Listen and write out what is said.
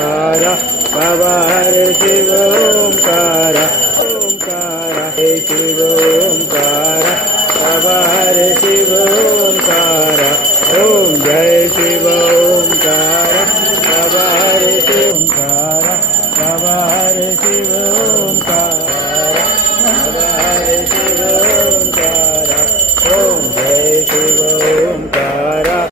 बाबा हरे शिव ओंकार ओंकार हे शिव ओंकार बाबा हरे शिव ओंकार ओम जय शिव ओंकार बाबा हरे शिव ओंकार बाबा हरे शिव ओंकार बाबा हरे शिव ओंकार ओम जय शिव ओंकार